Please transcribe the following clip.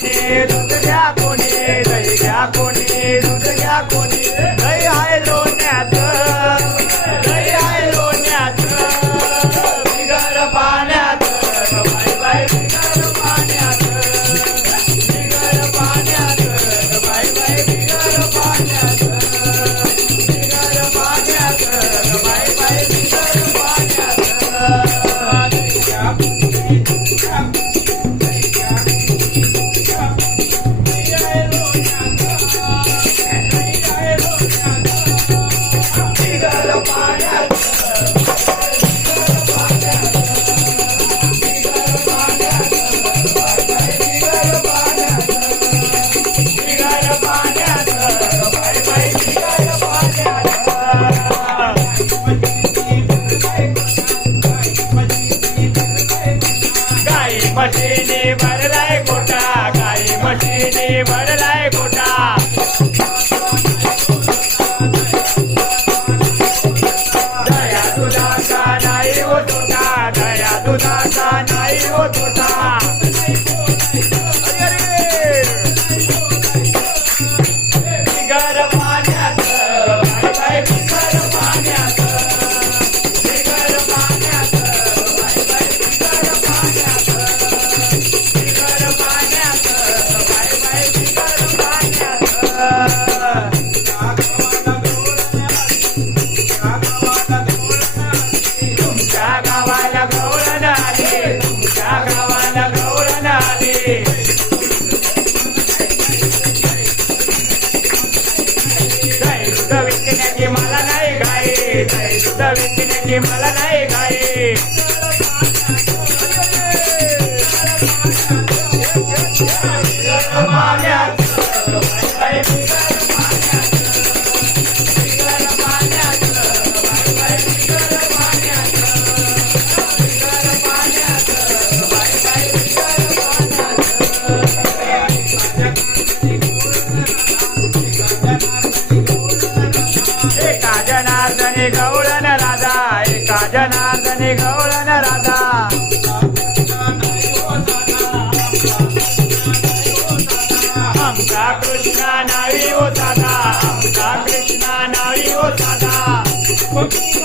कोणी दूध घ्या कोणी दही घ्या कोणी दूध घ्या कोणी दही आहे लोण्यात दही आहे लोण्यात बिगर पाण्यात बाई बाई बिगर पाण्यात बिगर पाण्यात बाई बाई बिगर पाण्यात बिगर पाण्यात बाई बाई बिगर मशीनी भरलाय गोटा गाई मशीनी भरलाय गोटा दया दुधाचा नाही हो तोटा दया दुधाचा नाही हो तोटा बिगर पाण्यात बाई बाई बिगर पाण्यात बिगर पाण्यात बाई बाई बिगर पाण्यात तुमच्या गावाला गवळण आले तुमच्या गावाला गवळण आले दही दूध विकण्याची मला नाही घाई दही दूध विकण्याची मला नाही घाई एका जनार्दनी गवळण राधा एका जनार्दनी गवळण राधा आमचा कृष्णा नावी हो साधा आमचा कृष्णा नावी हो साधा